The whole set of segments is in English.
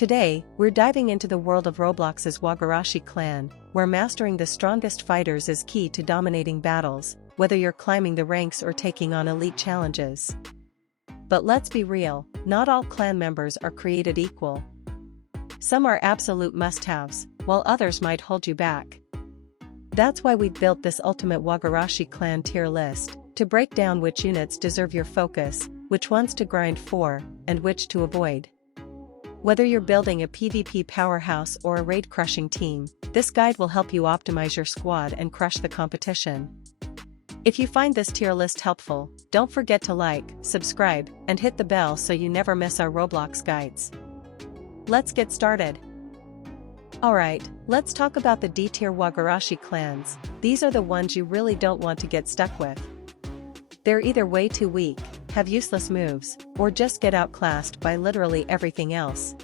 Today, we're diving into the world of Roblox's WAGARASHI clan, where mastering the strongest fighters is key to dominating battles, whether you're climbing the ranks or taking on elite challenges. But let's be real, not all clan members are created equal. Some are absolute must-haves, while others might hold you back. That's why we've built this ultimate WAGARASHI clan tier list, to break down which units deserve your focus, which ones to grind for, and which to avoid. Whether you're building a PvP powerhouse or a raid-crushing team, this guide will help you optimize your squad and crush the competition. If you find this tier list helpful, don't forget to like, subscribe, and hit the bell so you never miss our Roblox guides. Let's get started. Alright, let's talk about the D-tier WAGARASHI clans. These are the ones you really don't want to get stuck with. They're either way too weak, have useless moves, or just get outclassed by literally everything else.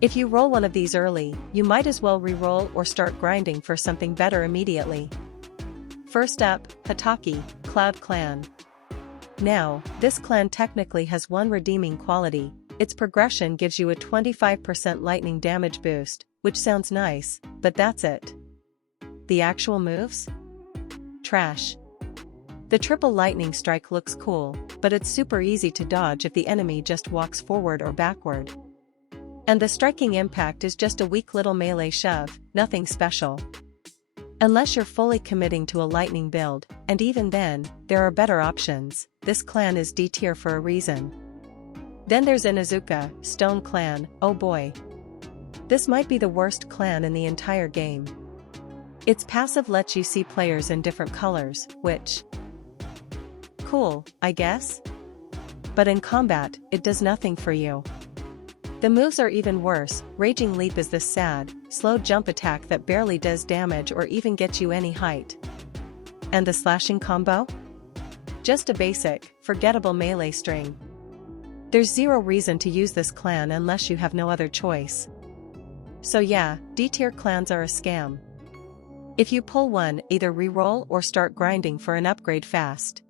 If you roll one of these early, you might as well re-roll or start grinding for something better immediately. First up, Hataki, Cloud Clan. Now, this clan technically has one redeeming quality: its progression gives you a 25% lightning damage boost, which sounds nice, but that's it. The actual moves? Trash. The triple lightning strike looks cool, but it's super easy to dodge if the enemy just walks forward or backward. And the striking impact is just a weak little melee shove, nothing special. Unless you're fully committing to a lightning build, and even then, there are better options. This clan is D tier for a reason. Then there's Inuzuka, Stone Clan. Oh boy. This might be the worst clan in the entire game. Its passive lets you see players in different colors, which... cool, I guess? But in combat, it does nothing for you. The moves are even worse. Raging Leap is this sad, slow jump attack that barely does damage or even gets you any height. And the slashing combo? Just a basic, forgettable melee string. There's zero reason to use this clan unless you have no other choice. So yeah, D-tier clans are a scam. If you pull one, either re-roll or start grinding for an upgrade fast.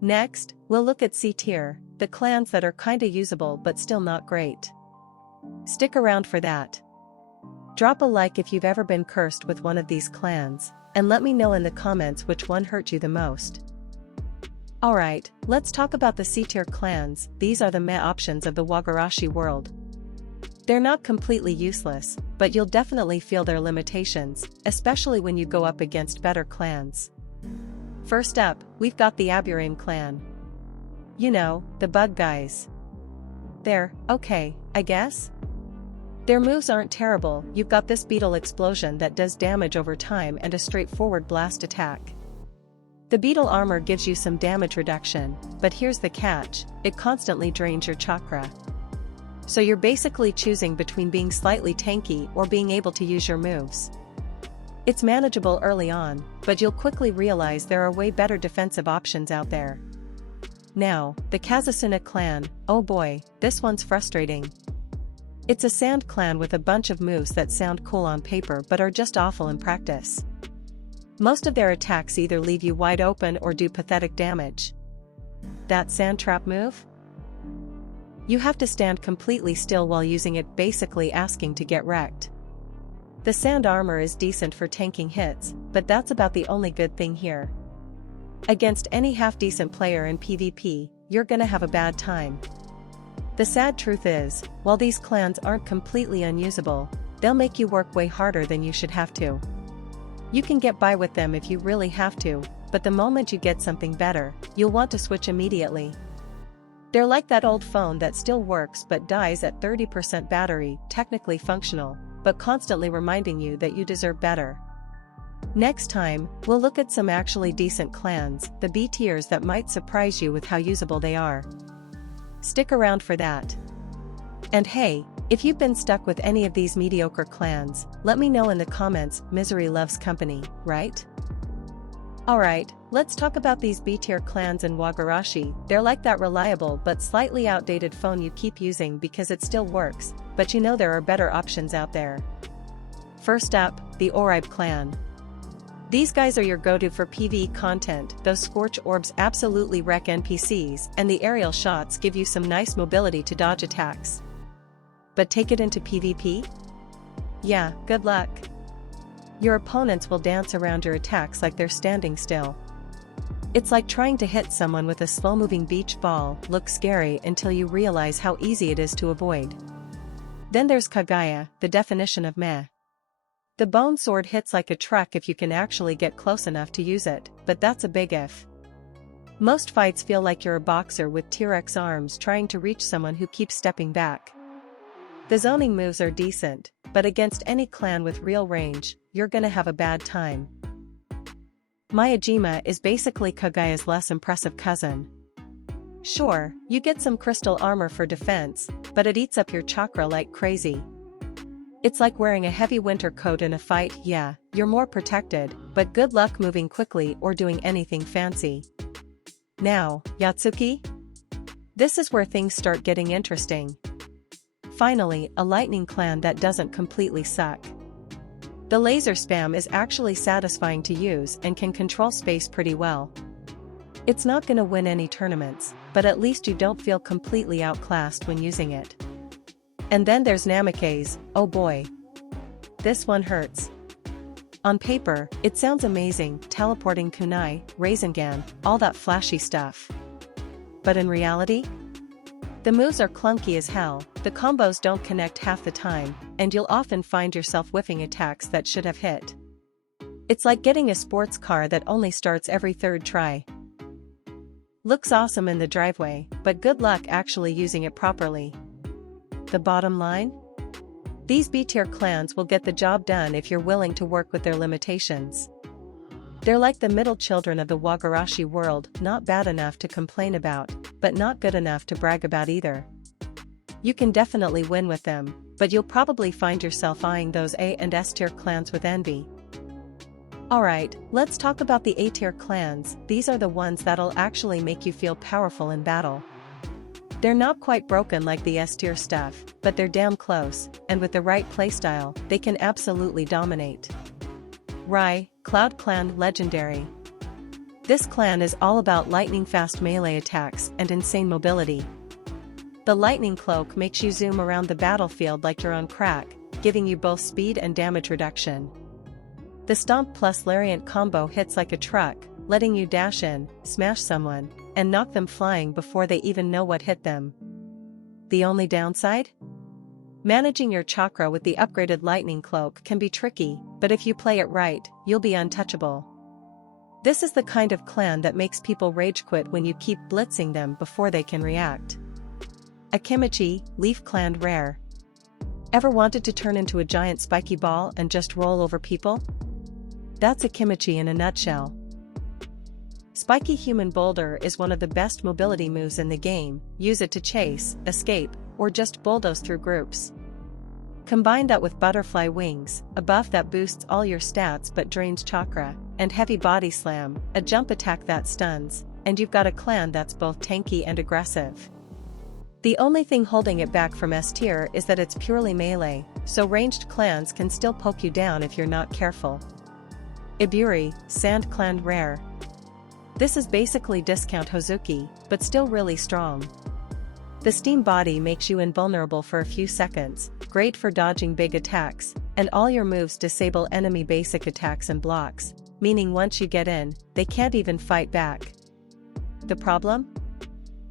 Next, we'll look at C tier, the clans that are kinda usable but still not great. Stick around for that. Drop a like if you've ever been cursed with one of these clans, and let me know in the comments which one hurt you the most. Alright, let's talk about the C tier clans. These are the meh options of the WAGARASHI world. They're not completely useless, but you'll definitely feel their limitations, especially when you go up against better clans. First up, we've got the Aburame clan. You know, the bug guys. They're okay, I guess? Their moves aren't terrible. You've got this beetle explosion that does damage over time and a straightforward blast attack. The beetle armor gives you some damage reduction, but here's the catch: it constantly drains your chakra. So you're basically choosing between being slightly tanky or being able to use your moves. It's manageable early on, but you'll quickly realize there are way better defensive options out there. Now, the Kazasuna clan. Oh boy, this one's frustrating. It's a sand clan with a bunch of moves that sound cool on paper but are just awful in practice. Most of their attacks either leave you wide open or do pathetic damage. That sand trap move? You have to stand completely still while using it, basically asking to get wrecked. The sand armor is decent for tanking hits, but that's about the only good thing here. Against any half-decent player in PvP, you're gonna have a bad time. The sad truth is, while these clans aren't completely unusable, they'll make you work way harder than you should have to. You can get by with them if you really have to, but the moment you get something better, you'll want to switch immediately. They're like that old phone that still works but dies at 30% battery, technically functional, but constantly reminding you that you deserve better. Next time, we'll look at some actually decent clans, the B tiers that might surprise you with how usable they are. Stick around for that. And hey, if you've been stuck with any of these mediocre clans, let me know in the comments. Misery loves company, right? Alright, let's talk about these B-tier clans in WAGARASHI. They're like that reliable but slightly outdated phone you keep using because it still works, but you know there are better options out there. First up, the Oribe clan. These guys are your go-to for PvE content. Those scorch orbs absolutely wreck NPCs, and the aerial shots give you some nice mobility to dodge attacks. but take it into PvP? Yeah, good luck. Your opponents will dance around your attacks like they're standing still. It's like trying to hit someone with a slow-moving beach ball. Looks scary until you realize how easy it is to avoid. Then there's Kagaya, the definition of meh. The bone sword hits like a truck if you can actually get close enough to use it, but that's a big if. Most fights feel like you're a boxer with T-Rex arms trying to reach someone who keeps stepping back. The zoning moves are decent, but against any clan with real range, you're gonna have a bad time. Miyajima is basically Kagaya's less impressive cousin. Sure, you get some crystal armor for defense, but it eats up your chakra like crazy. It's like wearing a heavy winter coat in a fight. Yeah, you're more protected, but good luck moving quickly or doing anything fancy. Now, Yatsuki? This is where things start getting interesting. Finally, a lightning clan that doesn't completely suck. The laser spam is actually satisfying to use and can control space pretty well. It's not gonna win any tournaments, but at least you don't feel completely outclassed when using it. And then there's Namikaze. Oh boy. This one hurts. On paper, it sounds amazing, teleporting kunai, Rasengan, all that flashy stuff. But in reality? The moves are clunky as hell, the combos don't connect half the time, and you'll often find yourself whiffing attacks that should have hit. It's like getting a sports car that only starts every third try. Looks awesome in the driveway, but good luck actually using it properly. The bottom line? These B-tier clans will get the job done if you're willing to work with their limitations. They're like the middle children of the WAGARASHI world, not bad enough to complain about, but not good enough to brag about either. You can definitely win with them, but you'll probably find yourself eyeing those A and S tier clans with envy. Alright, let's talk about the A tier clans. These are the ones that'll actually make you feel powerful in battle. They're not quite broken like the S tier stuff, but they're damn close, and with the right playstyle, they can absolutely dominate. Rai, Cloud Clan Legendary. This clan is all about lightning-fast melee attacks and insane mobility. The lightning cloak makes you zoom around the battlefield like you're on crack, giving you both speed and damage reduction. The Stomp plus Lariat combo hits like a truck, letting you dash in, smash someone, and knock them flying before they even know what hit them. The only downside? Managing your chakra with the upgraded lightning cloak can be tricky, but if you play it right, you'll be untouchable. This is the kind of clan that makes people rage quit when you keep blitzing them before they can react. Akimichi, Leaf Clan Rare. Ever wanted to turn into a giant spiky ball and just roll over people? That's Akimichi in a nutshell. Spiky Human Boulder is one of the best mobility moves in the game. Use it to chase, escape, or just bulldoze through groups. Combine that with Butterfly Wings, a buff that boosts all your stats but drains chakra, and Heavy Body Slam, a jump attack that stuns, and you've got a clan that's both tanky and aggressive. The only thing holding it back from S tier is that it's purely melee, so ranged clans can still poke you down if you're not careful. Iburi, Sand Clan Rare. This is basically discount Hozuki, but still really strong. The steam body makes you invulnerable for a few seconds, great for dodging big attacks, and all your moves disable enemy basic attacks and blocks, meaning once you get in, they can't even fight back. The problem?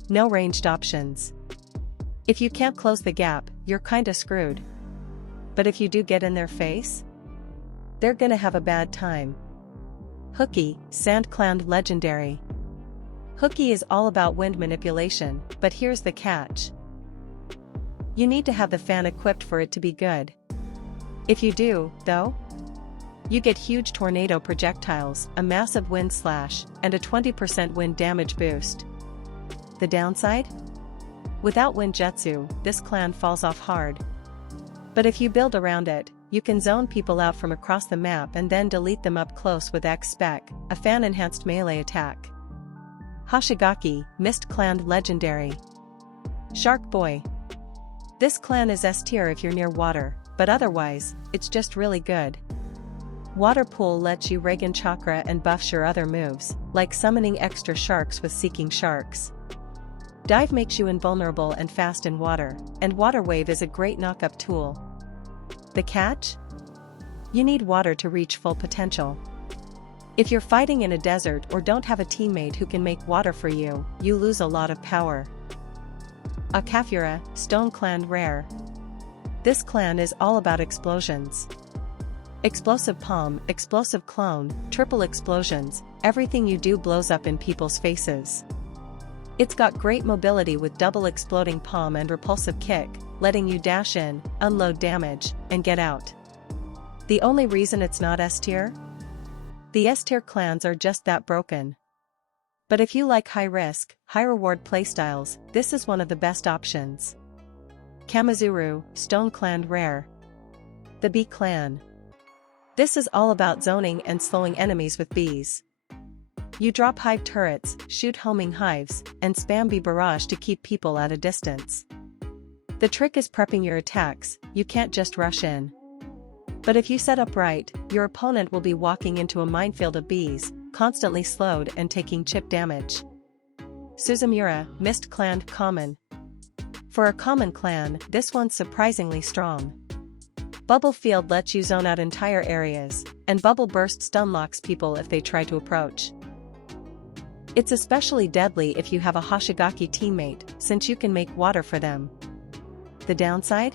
No ranged options. If you can't close the gap, you're kinda screwed. But if you do get in their face, they're gonna have a bad time. Hooky, Sand Clan Legendary. Hooky is all about wind manipulation, but here's the catch. You need to have the fan equipped for it to be good. If you do, though, you get huge tornado projectiles, a massive wind slash, and a 20% wind damage boost. The downside? Without wind jutsu, this clan falls off hard. But if you build around it, you can zone people out from across the map and then delete them up close with X-Spec, a fan-enhanced melee attack. Hoshigaki, Mist Clan Legendary. Shark Boy. This clan is S tier if you're near water, but otherwise, it's just really good. Water Pool lets you regen chakra and buffs your other moves, like summoning extra sharks with Seeking Sharks. Dive makes you invulnerable and fast in water, and Water Wave is a great knock-up tool. The catch? You need water to reach full potential. If you're fighting in a desert or don't have a teammate who can make water for you, you lose a lot of power. Akafura, Stone Clan Rare. This clan is all about explosions. Explosive palm, explosive clone, triple explosions, everything you do blows up in people's faces. It's got great mobility with double exploding palm and repulsive kick, letting you dash in, unload damage, and get out. The only reason it's not S tier? The S tier clans are just that broken. But if you like high risk, high reward playstyles, this is one of the best options. Kamizuru, Stone Clan Rare. The Bee Clan. This is all about zoning and slowing enemies with bees. You drop hive turrets, shoot homing hives, and spam bee barrage to keep people at a distance. The trick is prepping your attacks, you can't just rush in. But if you set up right, your opponent will be walking into a minefield of bees, constantly slowed and taking chip damage. Suzumura, Mist Clan Common. For a common clan, this one's surprisingly strong. Bubble Field lets you zone out entire areas, and Bubble Burst stun locks people if they try to approach. It's especially deadly if you have a Hoshigaki teammate, since you can make water for them. The downside?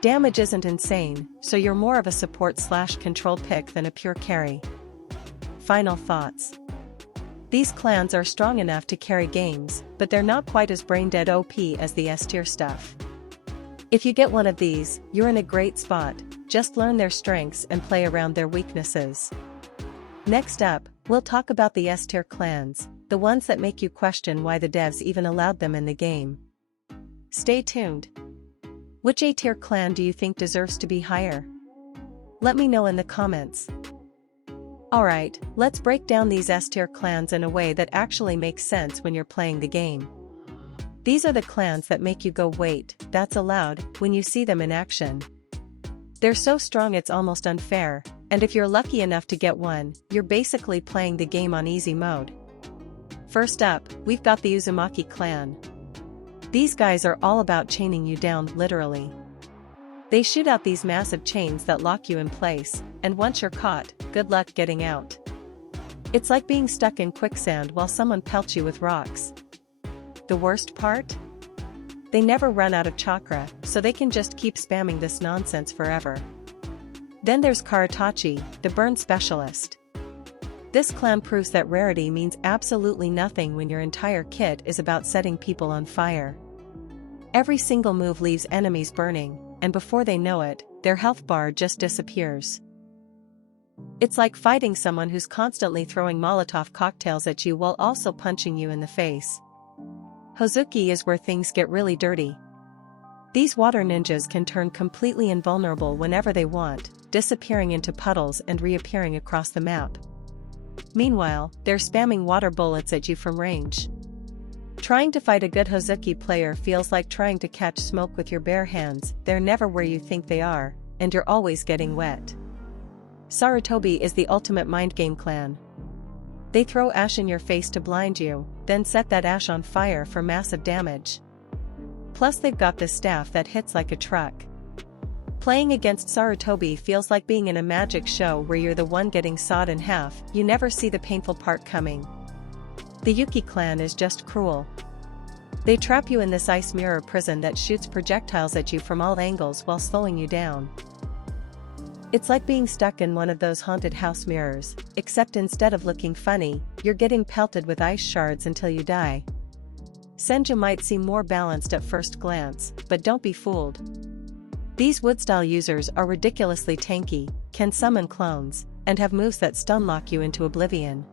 Damage isn't insane, so you're more of a support/control pick than a pure carry. Final thoughts. These clans are strong enough to carry games, but they're not quite as brain-dead OP as the S-tier stuff. If you get one of these, you're in a great spot, just learn their strengths and play around their weaknesses. Next up, we'll talk about the S-tier clans, the ones that make you question why the devs even allowed them in the game. Stay tuned. Which A-tier clan do you think deserves to be higher? Let me know in the comments. Alright, let's break down these S-tier clans in a way that actually makes sense when you're playing the game. These are the clans that make you go wait, that's allowed, when you see them in action. They're so strong it's almost unfair, and if you're lucky enough to get one, you're basically playing the game on easy mode. First up, we've got the Uzumaki clan. These guys are all about chaining you down, literally. They shoot out these massive chains that lock you in place, and once you're caught, good luck getting out. It's like being stuck in quicksand while someone pelts you with rocks. The worst part? They never run out of chakra, so they can just keep spamming this nonsense forever. Then there's Karatachi, the burn specialist. This clan proves that rarity means absolutely nothing when your entire kit is about setting people on fire. Every single move leaves enemies burning, and before they know it, their health bar just disappears. It's like fighting someone who's constantly throwing Molotov cocktails at you while also punching you in the face. Hozuki is where things get really dirty. These water ninjas can turn completely invulnerable whenever they want, disappearing into puddles and reappearing across the map. Meanwhile, they're spamming water bullets at you from range. Trying to fight a good Hozuki player feels like trying to catch smoke with your bare hands, they're never where you think they are, and you're always getting wet. Sarutobi is the ultimate mind game clan. They throw ash in your face to blind you, then set that ash on fire for massive damage. Plus they've got this staff that hits like a truck. Playing against Sarutobi feels like being in a magic show where you're the one getting sawed in half, you never see the painful part coming. The Yuki clan is just cruel. They trap you in this ice mirror prison that shoots projectiles at you from all angles while slowing you down. It's like being stuck in one of those haunted house mirrors, except instead of looking funny, you're getting pelted with ice shards until you die. Senju might seem more balanced at first glance, but don't be fooled. These wood-style users are ridiculously tanky, can summon clones, and have moves that stun-lock you into oblivion.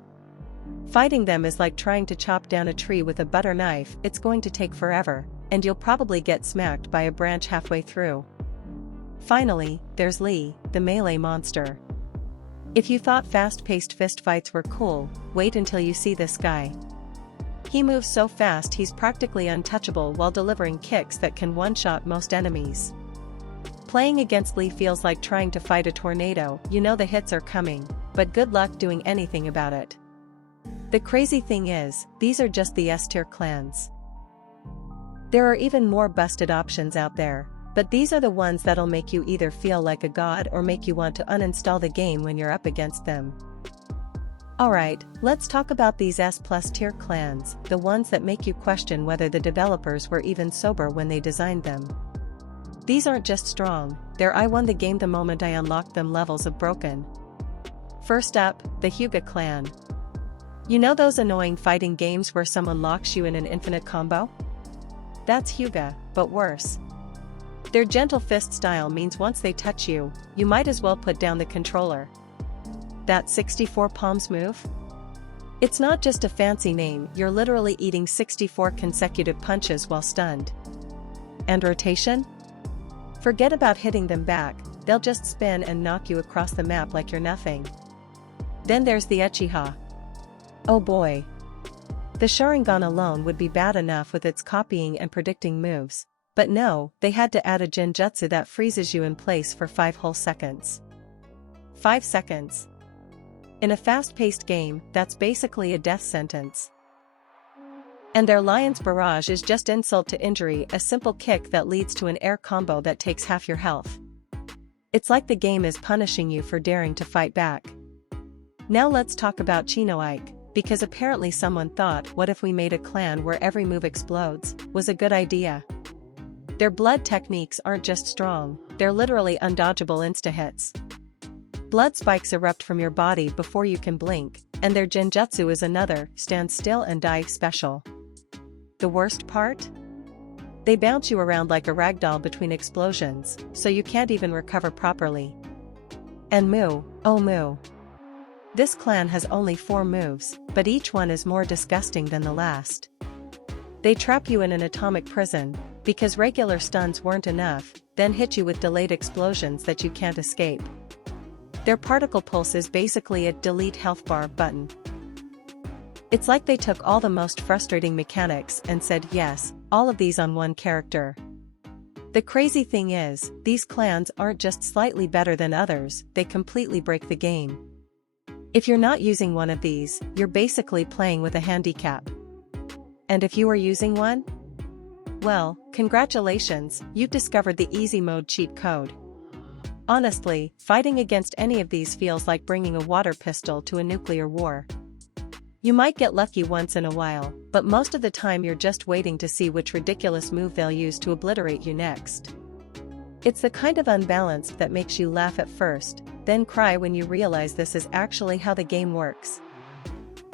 Fighting them is like trying to chop down a tree with a butter knife, it's going to take forever, and you'll probably get smacked by a branch halfway through. Finally, there's Lee, the melee monster. If you thought fast-paced fistfights were cool, wait until you see this guy. He moves so fast he's practically untouchable while delivering kicks that can one-shot most enemies. Playing against Lee feels like trying to fight a tornado, you know the hits are coming, but good luck doing anything about it. The crazy thing is, these are just the S-tier clans. There are even more busted options out there, but these are the ones that'll make you either feel like a god or make you want to uninstall the game when you're up against them. Alright, let's talk about these S+ tier clans, the ones that make you question whether the developers were even sober when they designed them. These aren't just strong, they're I won the game the moment I unlocked them levels of broken. First up, the Hyuga clan. You know those annoying fighting games where someone locks you in an infinite combo? That's Hyuga, but worse. Their gentle fist style means once they touch you, you might as well put down the controller. That 64 palms move? It's not just a fancy name, you're literally eating 64 consecutive punches while stunned. And rotation? Forget about hitting them back, they'll just spin and knock you across the map like you're nothing. Then there's the Uchiha. Oh boy. The Sharingan alone would be bad enough with its copying and predicting moves, but no, they had to add a genjutsu that freezes you in place for 5 whole seconds. 5 seconds. In a fast-paced game, that's basically a death sentence. And their Lion's Barrage is just insult to injury, a simple kick that leads to an air combo that takes half your health. It's like the game is punishing you for daring to fight back. Now let's talk about Chino Ike, because apparently someone thought what if we made a clan where every move explodes, was a good idea. Their blood techniques aren't just strong, they're literally undodgeable insta-hits. Blood spikes erupt from your body before you can blink, and their genjutsu is another, stand still and die special. The worst part? They bounce you around like a ragdoll between explosions, so you can't even recover properly. And Mu, oh Mu. This clan has only 4 moves, but each one is more disgusting than the last. They trap you in an atomic prison, because regular stuns weren't enough, then hit you with delayed explosions that you can't escape. Their particle pulse is basically a delete health bar button. It's like they took all the most frustrating mechanics and said yes, all of these on one character. The crazy thing is, these clans aren't just slightly better than others, they completely break the game. If you're not using one of these, you're basically playing with a handicap. And if you are using one? Well, congratulations, you've discovered the easy mode cheat code. Honestly, fighting against any of these feels like bringing a water pistol to a nuclear war. You might get lucky once in a while, but most of the time you're just waiting to see which ridiculous move they'll use to obliterate you next. It's the kind of unbalanced that makes you laugh at first, then cry when you realize this is actually how the game works.